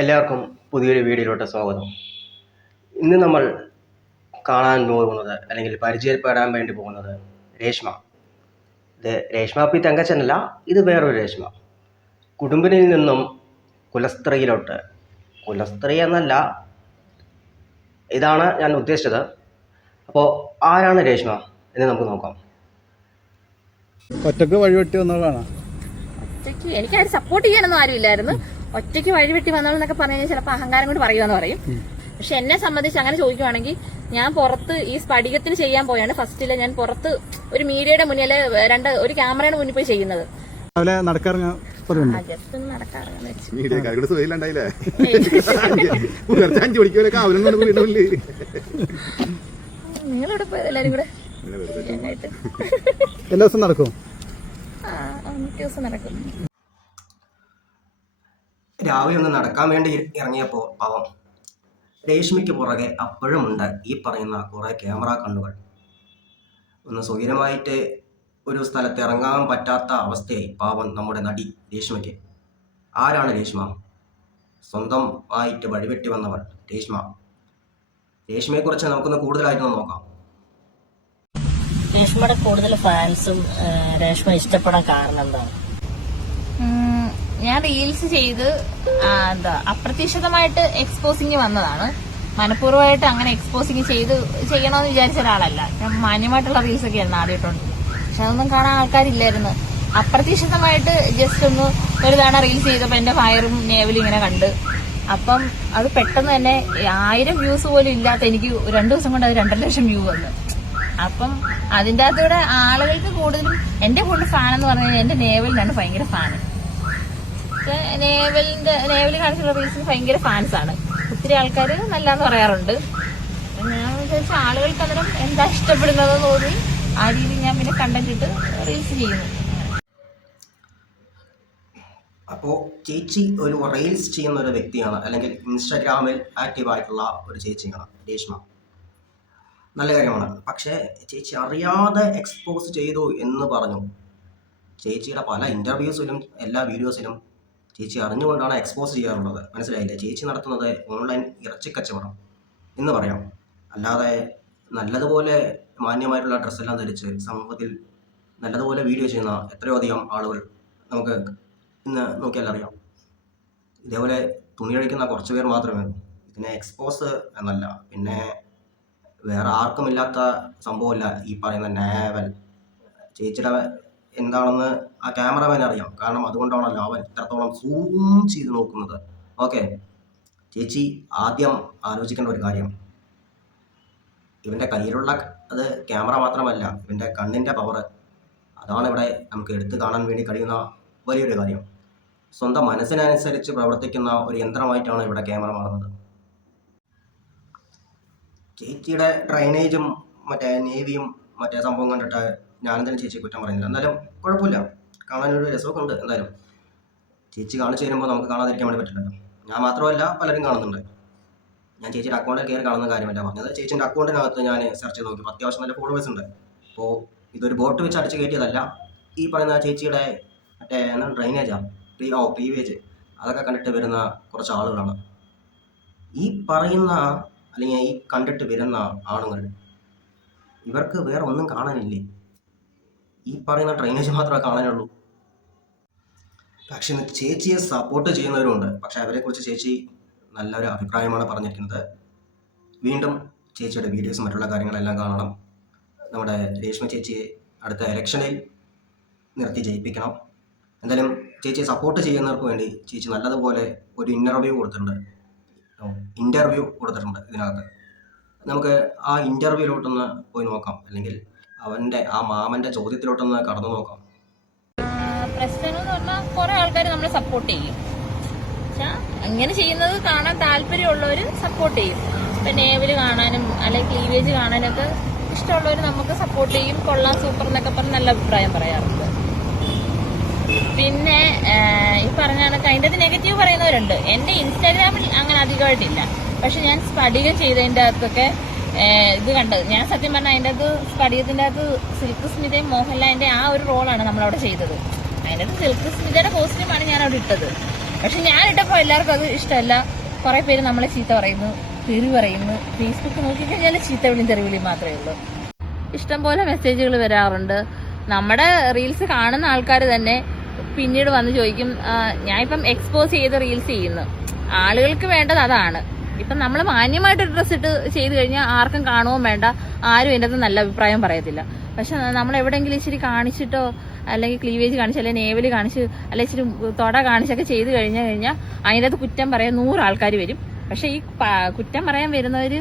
എല്ലാവർക്കും പുതിയൊരു വീഡിയോയിലോട്ട് സ്വാഗതം. ഇന്ന് നമ്മൾ കാണാൻ പോകുന്നത് അല്ലെങ്കിൽ പരിചയപ്പെടാൻ വേണ്ടി പോകുന്നത് രേഷ്മ. ഇത് രേഷ്മ പി തങ്കച്ചനല്ല ഇത് വേറൊരു രേഷ്മ. കുടുംബിനിൽ നിന്നും കുലസ്ത്രീയിലോട്ട്. കുലസ്ത്രീ എന്നല്ല ഇതാണ് ഞാൻ ഉദ്ദേശിച്ചത്. അപ്പോൾ ആരാണ് രേഷ്മ എന്ന് നമുക്ക് നോക്കാം. ഒറ്റയ്ക്ക് വഴിവെട്ടി വന്നതാണ് ഒറ്റയ്ക്ക്. എനിക്കാരും സപ്പോർട്ട് ചെയ്യാനൊന്നും ആരുമില്ലായിരുന്നു. ഒറ്റയ്ക്ക് വഴിവെട്ടി വന്നോളെന്നൊക്കെ പറഞ്ഞു കഴിഞ്ഞാൽ ചിലപ്പോൾ അഹങ്കാരം കൊണ്ട് പറയുമെന്ന് പറയും. പക്ഷെ എന്നെ സംബന്ധിച്ച് അങ്ങനെ ചോദിക്കുവാണെങ്കിൽ ഞാൻ പുറത്ത് ഈ സ്ഫടികത്തിന് ചെയ്യാൻ പോയാണ്. ഫസ്റ്റിൽ ഞാൻ പുറത്ത് ഒരു മീഡിയയുടെ മുന്നിൽ രണ്ട് ഒരു ക്യാമറയുടെ മുന്നിൽ പോയി ചെയ്യുന്നത്. രാവിലെ നടക്കാറുങ്ങ എല്ലാ ദിവസവും നടക്കും മിക്ക ദിവസം നടക്കും. രാവിലെ ഒന്ന് നടക്കാൻ വേണ്ടി ഇറങ്ങിയപ്പോൾ പാവം രേഷ്മയ്ക്ക് പുറകെ അപ്പോഴും ഉണ്ട്. ഈ പറയുന്ന കുറേ ക്യാമറ കണ്ണുകൾ. ഒന്ന് സ്വൈരമായിട്ട് ഒരു സ്ഥലത്ത് ഇറങ്ങാൻ പറ്റാത്ത അവസ്ഥയായി പാവം നമ്മുടെ നടി രേഷ്മയ്ക്ക്. ആരാണ് രേഷ്മ? സ്വന്തം ആയിട്ട് വഴിവെട്ടി വന്നവൾ രേഷ്മ. രേഷ്മയെക്കുറിച്ച് നമുക്കൊന്ന് കൂടുതലായിട്ടൊന്ന് നോക്കാം. രേഷ്മയുടെ കൂടുതൽ ഫാൻസും രേഷ്മ ഇഷ്ടപ്പെടാൻ കാരണം എന്താണ്? ഞാൻ റീൽസ് ചെയ്ത് എന്താ അപ്രതീക്ഷിതമായിട്ട് എക്സ്പോസിങ് വന്നതാണ്. മനഃപൂർവമായിട്ട് അങ്ങനെ എക്സ്പോസിങ് ചെയ്ത് ചെയ്യണമെന്ന് വിചാരിച്ച ഒരാളല്ല. ഞാൻ മാന്യമായിട്ടുള്ള റീൽസ് ഒക്കെ ആയിരുന്നു ആദ്യമായിട്ടുണ്ട്. പക്ഷെ അതൊന്നും കാണാൻ ആൾക്കാരില്ലായിരുന്നു. അപ്രതീക്ഷിതമായിട്ട് ജസ്റ്റ് ഒന്ന് ഒരു തവണ റീൽസ് ചെയ്തപ്പോൾ എന്റെ ഫയറും നേവലും ഇങ്ങനെ കണ്ട്. അപ്പം അത് പെട്ടെന്ന് തന്നെ ആയിരം വ്യൂസ് പോലും ഇല്ലാത്ത എനിക്ക് രണ്ടു ദിവസം കൊണ്ട് അത് രണ്ടര ലക്ഷം വ്യൂ വന്നു. അപ്പം അതിന്റെ അകത്തൂടെ ആളുകൾക്ക് കൂടുതലും എന്റെ കൂടുതൽ ഫാൻ എന്ന് പറഞ്ഞു കഴിഞ്ഞാൽ എന്റെ നേവലിനാണ് ഭയങ്കര ഫാൻ നേവലിന്റെ നേവൽ കാണിച്ചുള്ള റീൽസിന് ഭയങ്കര ഫാൻസ് ആണ്. ഒത്തിരി ആൾക്കാർ നല്ലതെന്ന് പറയാറുണ്ട്. ഞാൻ വിചാരിച്ച ആളുകൾക്ക് അന്നേരം എന്താ ഇഷ്ടപ്പെടുന്നത് തോന്നി. ആ രീതിയിൽ ഞാൻ പിന്നെ കണ്ടന്റ് ഇട്ട് റീൽസ് ചെയ്യുന്നു. അപ്പോൾ ചേച്ചി ഒരു റീൽസ് ചെയ്യുന്ന ഒരു വ്യക്തിയാണ്. അല്ലെങ്കിൽ ഇൻസ്റ്റാഗ്രാമിൽ ആക്റ്റീവ് ആയിട്ടുള്ള ഒരു ചേച്ചിയാണ് രേഷ്മ. നല്ല കാര്യമാണ്. പക്ഷേ ചേച്ചി അറിയാതെ എക്സ്പോസ് ചെയ്തു എന്ന് പറഞ്ഞു. ചേച്ചിയുടെ പല ഇന്റർവ്യൂസിലും എല്ലാ വീഡിയോസിലും ചേച്ചി അറിഞ്ഞുകൊണ്ടാണ് എക്സ്പോസ് ചെയ്യാറുള്ളത്. മനസ്സിലായില്ലേ? ചേച്ചി നടത്തുന്നത് ഓൺലൈൻ ഇറച്ചിക്കച്ചവടം എന്ന് പറയാം. അല്ലാതെ നല്ലതുപോലെ മാന്യമായിട്ടുള്ള ഡ്രസ്സെല്ലാം ധരിച്ച് സമൂഹത്തിൽ നല്ലതുപോലെ വീഡിയോ ചെയ്യുന്ന എത്രയോ അധികം ആളുകൾ നമുക്ക് ഇന്ന് നോക്കിയാൽ അറിയാം. ഇതേപോലെ തുണി കഴിക്കുന്ന കുറച്ച് പേർ മാത്രമേ ഇതിനെ എക്സ്പോസ് എന്നല്ല. പിന്നെ വേറെ ആർക്കുമില്ലാത്ത സംഭവമല്ല ഈ പറയുന്ന നാവൽ ചേച്ചിയുടെ എന്താണെന്ന് ആ ക്യാമറമാൻ അറിയാം. കാരണം അതുകൊണ്ടാണല്ലോ അവൻ ഇത്രത്തോളം സൂം ചെയ്ത് നോക്കുന്നത്. ഓക്കെ ചേച്ചി ആദ്യം ആലോചിക്കേണ്ട ഒരു കാര്യം. ഇവന്റെ കയ്യിലുള്ള അത് ക്യാമറ മാത്രമല്ല ഇവന്റെ കണ്ണിന്റെ പവർ അതാണ് ഇവിടെ നമുക്ക് എടുത്തു കാണാൻ വേണ്ടി കഴിയുന്ന വലിയൊരു കാര്യം. സ്വന്തം മനസ്സിനനുസരിച്ച് പ്രവർത്തിക്കുന്ന ഒരു യന്ത്രമായിട്ടാണ് ഇവിടെ ക്യാമറ മാറുന്നത്. ചേച്ചിയുടെ ഡ്രൈനേജും മറ്റേ നേവിയും മറ്റേ സംഭവം കണ്ടിട്ട് ഞാനെന്തായാലും ചേച്ചി കുറ്റം പറയുന്നില്ല. എന്നാലും കുഴപ്പമില്ല. കാണാനൊരു രസമൊക്കെ ഉണ്ട് എന്തായാലും. ചേച്ചി കാണിച്ചു തരുമ്പോൾ നമുക്ക് കാണാതിരിക്കാൻ വേണ്ടി പറ്റില്ലല്ലോ. ഞാൻ മാത്രമല്ല പലരും കാണുന്നുണ്ട്. ഞാൻ ചേച്ചിയുടെ അക്കൗണ്ടിൽ കയറി കാണുന്ന കാര്യമല്ല പറഞ്ഞത്. ചേച്ചിന്റെ അക്കൗണ്ടിനകത്ത് ഞാൻ സെർച്ച് ചെയ്ത് നോക്കി അത്യാവശ്യം നല്ല ഫോളോവേഴ്സ് ഉണ്ട്. അപ്പോൾ ഇതൊരു ബോട്ട് വെച്ച് അടിച്ച് കയറ്റിയതല്ല. ഈ പറയുന്ന ചേച്ചിയുടെ മറ്റേ എന്താണ് ഡ്രൈനേജാണ് പ്രീ ഓ പ്രീവേജ് അതൊക്കെ കണ്ടിട്ട് വരുന്ന കുറച്ച് ആളുകളാണ്. ഈ പറയുന്ന അല്ലെങ്കിൽ ഈ കണ്ടിട്ട് വരുന്ന ആളുകൾ ഇവർക്ക് വേറെ ഒന്നും കാണാനില്ലേ? ഈ പറയുന്ന ഡ്രൈനേജ് മാത്രമേ കാണാനുള്ളൂ. പക്ഷെ ചേച്ചിയെ സപ്പോർട്ട് ചെയ്യുന്നവരുണ്ട്. പക്ഷെ അവരെക്കുറിച്ച് ചേച്ചി നല്ലൊരു അഭിപ്രായമാണ് പറഞ്ഞിരിക്കുന്നത്. വീണ്ടും ചേച്ചിയുടെ വീഡിയോസ് മറ്റുള്ള കാര്യങ്ങളെല്ലാം കാണണം. നമ്മുടെ രേഷ്മ ചേച്ചിയെ അടുത്ത ഇലക്ഷനിൽ നിർത്തി ജയിപ്പിക്കണം. എന്തായാലും ചേച്ചിയെ സപ്പോർട്ട് ചെയ്യുന്നവർക്ക് വേണ്ടി ചേച്ചി നല്ലതുപോലെ ഒരു ഇന്റർവ്യൂ കൊടുത്തിട്ടുണ്ട്. ഇന്റർവ്യൂ കൊടുത്തിട്ടുണ്ട് ഇതിനകത്ത്. നമുക്ക് ആ ഇന്റർവ്യൂലോട്ടൊന്ന് പോയി നോക്കാം. അല്ലെങ്കിൽ അവന്റെ ആ മാമന്റെ ചോദ്യത്തിലോട്ടൊന്ന് കടന്നു നോക്കാം. എന്ന് പറഞ്ഞാൽ ആൾക്കാർ നമ്മളെ സപ്പോർട്ട് ചെയ്യും. അങ്ങനെ ചെയ്യുന്നത് കാണാൻ താല്പര്യമുള്ളവർ സപ്പോർട്ട് ചെയ്യും. ഇപ്പൊ നേവൽ കാണാനും അല്ലെങ്കിൽ ക്ലീവേജ് കാണാനൊക്കെ ഇഷ്ടമുള്ളവർ നമുക്ക് സപ്പോർട്ട് ചെയ്യും. കൊള്ളാം സൂപ്പർ എന്നൊക്കെ പറഞ്ഞ് നല്ല അഭിപ്രായം പറയാറുണ്ട്. പിന്നെ ഈ പറഞ്ഞ കണക്ക് അതിന്റെ നെഗറ്റീവ് പറയുന്നവരുണ്ട്. എന്റെ ഇൻസ്റ്റാഗ്രാമിൽ അങ്ങനെ അധികമായിട്ടില്ല. പക്ഷെ ഞാൻ സ്പടികം ചെയ്തതിന്റെ അകത്തൊക്കെ ഇത് കണ്ടത് ഞാൻ സത്യം പറഞ്ഞാൽ അതിന്റെ അകത്ത് സ്ഫടികത്തിന്റെ അകത്ത് സിൽക്ക് സ്മിതയും മോഹൻലാലിന്റെ ആ ഒരു റോളാണ് നമ്മളവിടെ ചെയ്തത്. അതിന്റെ അകത്ത് സിൽക്ക് സ്മിതയുടെ കോസ്റ്റ്യൂമാണ് ഞാൻ അവിടെ ഇട്ടത്. പക്ഷെ ഞാൻ ഇട്ടപ്പോൾ എല്ലാവർക്കും അത് ഇഷ്ടമല്ല. കുറെ പേര് നമ്മളെ ചീത്ത പറയുന്നു തെറി പറയുന്നു. ഫേസ്ബുക്ക് നോക്കിക്കഴിഞ്ഞാൽ ചീത്ത വിളിയും തെറി വിളിയും മാത്രമേ ഉള്ളൂ. ഇഷ്ടംപോലെ മെസ്സേജുകൾ വരാറുണ്ട്. നമ്മുടെ റീൽസ് കാണുന്ന ആൾക്കാർ തന്നെ പിന്നീട് വന്ന് ചോദിക്കും ഞാനിപ്പം എക്സ്പോസ് ചെയ്ത് റീൽസ് ചെയ്യുന്നു. ആളുകൾക്ക് വേണ്ടത് അതാണ്. ഇപ്പം നമ്മൾ മാന്യമായിട്ട് ഡ്രസ്സ് ഇട്ട് ചെയ്ത് കഴിഞ്ഞാൽ ആർക്കും കാണുകയും വേണ്ട. ആരും എന്റെ നല്ല അഭിപ്രായം പറയത്തില്ല. പക്ഷെ നമ്മൾ എവിടെയെങ്കിലും ഇച്ചിരി കാണിച്ചിട്ടോ അല്ലെങ്കിൽ ക്ലീവേജ് കാണിച്ച് അല്ലെങ്കിൽ നേവൽ കാണിച്ച് അല്ലെങ്കിൽ ഇച്ചിരി തൊട കാണിച്ചൊക്കെ ചെയ്ത് കഴിഞ്ഞു കഴിഞ്ഞാൽ അതിന്റെ അകത്ത് കുറ്റം പറയാൻ നൂറ് ആൾക്കാർ വരും. പക്ഷെ ഈ കുറ്റം പറയാൻ വരുന്നവർ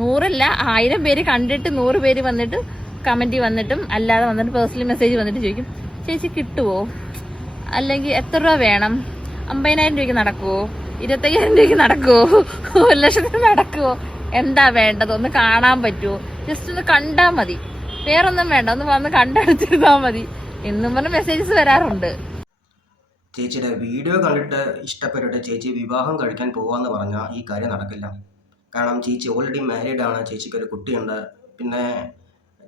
നൂറല്ല ആയിരം പേര് കണ്ടിട്ട് നൂറ് പേര് വന്നിട്ട് കമന്റ് വന്നിട്ടും അല്ലാതെ വന്നിട്ട് പേഴ്സണൽ മെസ്സേജ് വന്നിട്ട് ചോദിക്കും ചേച്ചി കിട്ടുമോ അല്ലെങ്കിൽ എത്ര രൂപ വേണം? അമ്പതിനായിരം രൂപയ്ക്ക് നടക്കുവോ? ഇരുപത്തയ്യായിരം രൂപയ്ക്ക് നടക്കുവോ? ഒരു ലക്ഷത്തിന് നടക്കുവോ? എന്താ വേണ്ടത്? ഒന്ന് കാണാൻ പറ്റുമോ ജസ്റ്റ് ഒന്ന് കണ്ടാൽ മതി. വേറൊന്നും വേണ്ട. ഒന്ന് വന്ന് കണ്ടെടുത്തിരുന്നാൽ മതി. എന്നും പറഞ്ഞ മെസ്സേജസ് വരാറുണ്ട്. ചേച്ചിയുടെ വീഡിയോ കണ്ടിട്ട് ഇഷ്ടപ്പെട്ടിട്ട് ചേച്ചി വിവാഹം കഴിക്കാൻ പോവാന്ന് പറഞ്ഞാൽ ഈ കാര്യം നടക്കില്ല. കാരണം ചേച്ചി ഓൾറെഡി മാരീഡ് ആണ്. ചേച്ചിക്ക് ഒരു കുട്ടിയുണ്ട്. പിന്നെ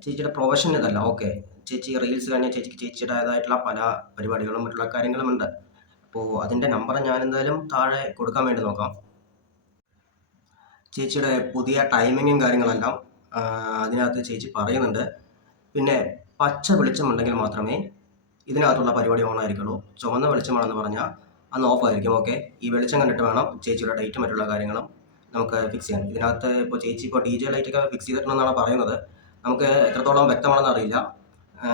ചേച്ചിയുടെ പ്രൊഫഷൻ ഇതല്ല. ഓക്കെ ചേച്ചി റീൽസ് കഴിഞ്ഞാൽ ചേച്ചിക്ക് ചേച്ചിയുടേതായിട്ടുള്ള പല പരിപാടികളും മറ്റുള്ള കാര്യങ്ങളും ഉണ്ട് അപ്പോൾ അതിന്റെ നമ്പർ ഞാൻ എന്തായാലും താഴെ കൊടുക്കാൻ വേണ്ടി നോക്കാം. ചേച്ചിയുടെ പുതിയ ടൈമിങ്ങും കാര്യങ്ങളെല്ലാം അതിനകത്ത് ചേച്ചി പറയുന്നുണ്ട്. പിന്നെ പച്ച വെളിച്ചമുണ്ടെങ്കിൽ മാത്രമേ ഇതിനകത്തുള്ള പരിപാടി ഓൺ ആയിരിക്കുള്ളൂ. ചുവന്ന വെളിച്ചമാണെന്ന് പറഞ്ഞാൽ അന്ന് ഓഫ് ആയിരിക്കും ഓക്കെ ഈ വെളിച്ചം കണ്ടിട്ട് വേണം ചേച്ചിയുടെ ഡേറ്റ് മറ്റുള്ള കാര്യങ്ങളും നമുക്ക് ഫിക്സ് ചെയ്യാൻ. ഇതിനകത്ത് ഇപ്പോൾ ചേച്ചി ഇപ്പോൾ ഡി ജെ ലൈറ്റൊക്കെ ഫിക്സ് ചെയ്തിട്ടുണ്ടെന്നാണ് പറയുന്നത്. നമുക്ക് എത്രത്തോളം വ്യക്തമാണെന്ന് അറിയില്ല.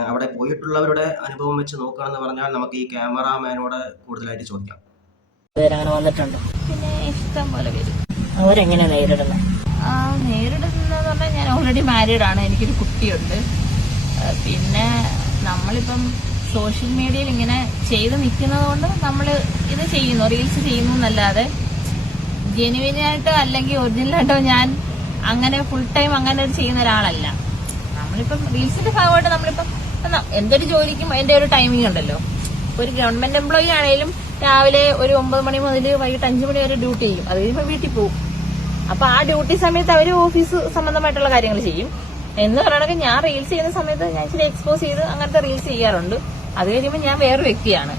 അവിടെ പോയിട്ടുള്ളവരുടെ അനുഭവം വെച്ച് നോക്കുകയാണെന്ന് പറഞ്ഞാൽ നമുക്ക് ഈ ക്യാമറാമാനോട് കൂടുതലായിട്ട് ചോദിക്കാം. അങ്ങനെ വന്നിട്ടുണ്ടോ. പിന്നെ ഇഷ്ടം പോലെ വരും അവരെങ്ങനെ നേരിടുന്നത് ആ, നേരിടുന്നതെന്ന് പറഞ്ഞാൽ ഞാൻ ഓൾറെഡി മാരീഡ് ആണ്. എനിക്കൊരു കുട്ടിയുണ്ട്. പിന്നെ നമ്മളിപ്പം സോഷ്യൽ മീഡിയയിൽ ഇങ്ങനെ ചെയ്ത് നിൽക്കുന്നത് കൊണ്ട് നമ്മൾ ഇത് ചെയ്യുന്നു റീൽസ് ചെയ്യുന്നു എന്നല്ലാതെ ജെനുവിനായിട്ടോ അല്ലെങ്കിൽ ഒറിജിനലായിട്ടോ ഞാൻ അങ്ങനെ ഫുൾ ടൈം അങ്ങനെ ചെയ്യുന്ന ഒരാളല്ല. നമ്മളിപ്പം റീൽസിന്റെ ഭാഗമായിട്ട് നമ്മളിപ്പം ന- എന്തൊരു ജോലിക്കും അതിന്റെ ഒരു ടൈമിംഗ് ഉണ്ടല്ലോ. ഒരു ഗവൺമെന്റ് എംപ്ലോയി ആണെങ്കിലും രാവിലെ ഒരു ഒമ്പത് മണി മുതൽ വൈകിട്ട് അഞ്ചു മണി വരെ ഡ്യൂട്ടി ചെയ്യും. അത് കഴിയുമ്പോൾ വീട്ടിൽ പോകും അപ്പൊ ആ ഡ്യൂട്ടി സമയത്ത് അവർ ഓഫീസ് സംബന്ധമായിട്ടുള്ള കാര്യങ്ങൾ ചെയ്യും. എന്ന് പറയണെങ്കിൽ ഞാൻ റീൽസ് ചെയ്യുന്ന സമയത്ത് ഞാൻ ഇച്ചിരി എക്സ്പോസ് ചെയ്ത് അങ്ങനത്തെ റീൽസ് ചെയ്യാറുണ്ട്. അത് കഴിയുമ്പോൾ ഞാൻ വേറൊരു വ്യക്തിയാണ്.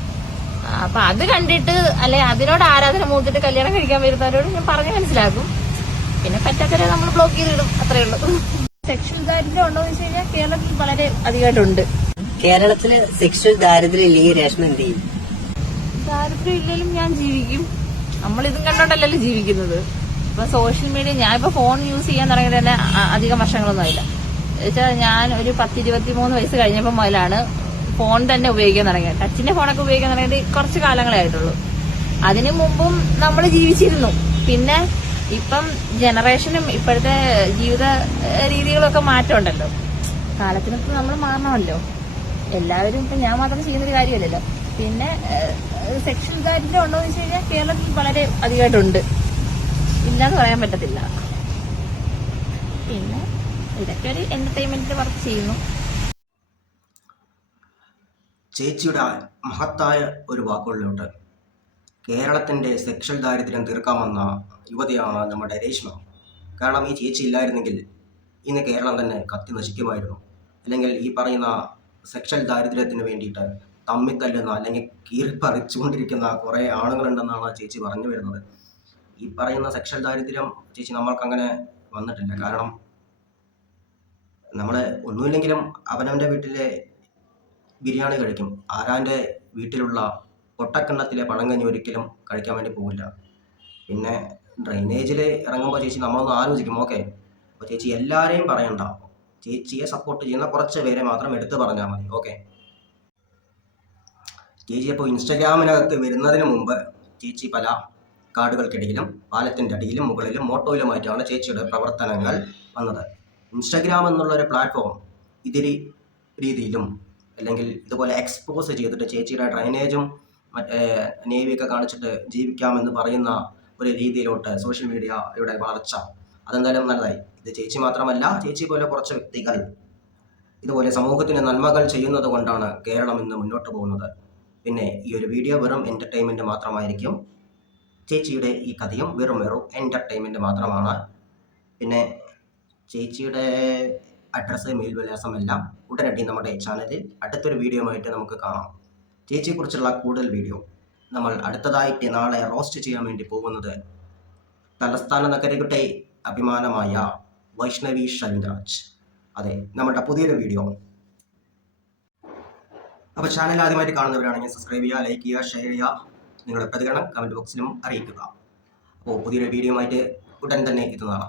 അപ്പൊ അത് കണ്ടിട്ട് അല്ലെ അതിനോട് ആരാധന മൂത്തിട്ട് കല്യാണം കഴിക്കാൻ വരുന്നവരോട് ഞാൻ പറഞ്ഞു മനസ്സിലാക്കും. പിന്നെ പറ്റാത്തവരെ നമ്മൾ ബ്ലോക്ക് ചെയ്തിടും അത്രേ ഉള്ളൂ. സെക്ഷൽ ദാരിദ്ര്യം ഉണ്ടോ എന്ന് വെച്ച് കഴിഞ്ഞാൽ കേരളത്തിൽ വളരെ അധികമായിട്ടുണ്ട്. കേരളത്തിൽ സെക്ഷൽ ദാരിദ്ര്യം ഇല്ലെങ്കിൽ രേഷ്മ എന്ത് ചെയ്യും? ദാരിദ്ര്യം ഇല്ലെങ്കിലും ഞാൻ ജീവിക്കും. നമ്മൾ ഇതും കണ്ടോണ്ടല്ലല്ലോ ജീവിക്കുന്നത്. ഇപ്പൊ സോഷ്യൽ മീഡിയ ഞാൻ ഇപ്പൊ ഫോൺ യൂസ് ചെയ്യാൻ തുടങ്ങിയത് തന്നെ അധികം വർഷങ്ങളൊന്നും ആയില്ല. വെച്ചാൽ ഞാൻ ഒരു പത്ത് ഇരുപത്തി മൂന്ന് വയസ്സ് കഴിഞ്ഞപ്പോൾ മുതലാണ് ഫോൺ തന്നെ ഉപയോഗിക്കാൻ തുടങ്ങിയത്. ടച്ചിന്റെ ഫോണൊക്കെ ഉപയോഗിക്കാൻ തുടങ്ങിയത് കുറച്ച് കാലങ്ങളെ ആയിട്ടുള്ളൂ. അതിനു മുമ്പും നമ്മൾ ജീവിച്ചിരുന്നു. പിന്നെ ഇപ്പം ജനറേഷനും ഇപ്പോഴത്തെ ജീവിത രീതികളൊക്കെ മാറ്റമുണ്ടല്ലോ. കാലത്തിനൊക്കെ നമ്മൾ മാറണമല്ലോ. എല്ലാവരും ഇപ്പൊ ഞാൻ മാത്രം ചെയ്യുന്നൊരു കാര്യമല്ലല്ലോ. പിന്നെ സെക്ഷൽ ദാരിദ്ര്യം ഉണ്ടോ എന്ന് വെച്ച് കഴിഞ്ഞാൽ കേരളത്തിൽ വളരെ അധികമായിട്ടുണ്ട്. ഇല്ലാന്ന് പറയാൻ പറ്റത്തില്ല. പിന്നെ ഇതൊക്കെ ഒരു എന്റർടൈൻമെന്റിന്റെ വർക്ക് ചെയ്യുന്നു. ചേച്ചിയുടെ മഹത്തായ ഒരു വാക്കുകളിലുണ്ട്. കേരളത്തിന്റെ സെക്ഷൽ ദാരിദ്ര്യം തീർക്കാമെന്ന യുവതിയാണ് നമ്മുടെ രേഷ്മ. കാരണം ഈ ചേച്ചി ഇല്ലായിരുന്നെങ്കിൽ ഇന്ന് കേരളം തന്നെ കത്തി നശിക്കുമായിരുന്നു അല്ലെങ്കിൽ ഈ പറയുന്ന സെക്ഷൽ ദാരിദ്ര്യത്തിന് വേണ്ടിയിട്ട് തമ്മിത്തല്ലുന്ന അല്ലെങ്കിൽ കീറിപ്പറിച്ചുകൊണ്ടിരിക്കുന്ന കുറേ ആണുങ്ങളുണ്ടെന്നാണ് ചേച്ചി പറഞ്ഞു വരുന്നത്. ഈ പറയുന്ന സെക്ഷൽ ദാരിദ്ര്യം ചേച്ചി നമ്മൾക്കങ്ങനെ വന്നിട്ടില്ല. കാരണം നമ്മൾ ഒന്നുമില്ലെങ്കിലും അവനവന്റെ വീട്ടിലെ ബിരിയാണി കഴിക്കും. ആരാന്റെ വീട്ടിലുള്ള പൊട്ടക്കിണ്ണത്തിലെ പഴങ്കഞ്ഞി ഒരിക്കലും കഴിക്കാൻ വേണ്ടി പോകില്ല പിന്നെ ഡ്രെയിനേജിൽ ഇറങ്ങുമ്പോൾ ചേച്ചി നമ്മളൊന്ന് ആലോചിക്കും. ഓക്കെ അപ്പോൾ ചേച്ചി എല്ലാവരെയും പറയണ്ട. ചേച്ചിയെ സപ്പോർട്ട് ചെയ്യുന്ന കുറച്ച് പേരെ മാത്രം എടുത്തു പറഞ്ഞാൽ മതി. ഓക്കെ. ചേച്ചി അപ്പോൾ ഇൻസ്റ്റഗ്രാമിനകത്ത് വരുന്നതിന് മുമ്പ് ചേച്ചി പല കാടുകൾക്കിടയിലും പാലത്തിന്റെ അടിയിലും മുകളിലും മോട്ടോയിലുമായിട്ടാണ് ചേച്ചിയുടെ പ്രവർത്തനങ്ങൾ വന്നത്. ഇൻസ്റ്റഗ്രാം എന്നുള്ള ഒരു പ്ലാറ്റ്ഫോം ഇതിരി രീതിയിലും അല്ലെങ്കിൽ ഇതുപോലെ എക്സ്പോസ് ചെയ്തിട്ട് ചേച്ചിയുടെ ഡ്രൈനേജും മറ്റേ നേവിയൊക്കെ കാണിച്ചിട്ട് ജീവിക്കാമെന്ന് പറയുന്ന ഒരു രീതിയിലോട്ട് സോഷ്യൽ മീഡിയയുടെ വളർച്ച. അതെന്തായാലും നല്ലതായി. ഇത് ചേച്ചി മാത്രമല്ല ചേച്ചി പോലെ കുറച്ച് വ്യക്തികൾ ഇതുപോലെ സമൂഹത്തിന് നന്മകൾ ചെയ്യുന്നത് കൊണ്ടാണ് കേരളം ഇന്ന് മുന്നോട്ട് പോകുന്നത്. പിന്നെ ഈ ഒരു വീഡിയോ വെറും എന്റർടൈൻമെന്റ് മാത്രമായിരിക്കും. ചേച്ചിയുടെ ഈ കഥയും വെറും വെറും എന്റർടൈൻമെന്റ് മാത്രമാണ്. പിന്നെ ചേച്ചിയുടെ അഡ്രസ്സ് മേൽവിലാസം എല്ലാം ഉടനടി നമ്മുടെ ചാനലിൽ അടുത്തൊരു വീഡിയോ ആയിട്ട് നമുക്ക് കാണാം. ചേച്ചിയെക്കുറിച്ചുള്ള കൂടുതൽ വീഡിയോ നമ്മൾ അടുത്തതായിട്ട് നാളെ റോസ്റ്റ് ചെയ്യാൻ വേണ്ടി പോകുന്നത് തലസ്ഥാന നഗരയുടെ അഭിമാനമായ വൈഷ്ണവി ഷൻരാജ് അതെ നമ്മുടെ പുതിയൊരു വീഡിയോ അപ്പോൾ ചാനൽ ആദ്യമായിട്ട് കാണുന്നവരാണെങ്കിൽ സബ്സ്ക്രൈബ് ചെയ്യുക ലൈക്ക് ചെയ്യുക ഷെയർ ചെയ്യുക. നിങ്ങളുടെ പ്രതികരണം കമന്റ് ബോക്സിലും അറിയിക്കുക. അപ്പോൾ പുതിയൊരു വീഡിയോ ആയിട്ട് ഉടൻ തന്നെ എത്തുന്നതാണ്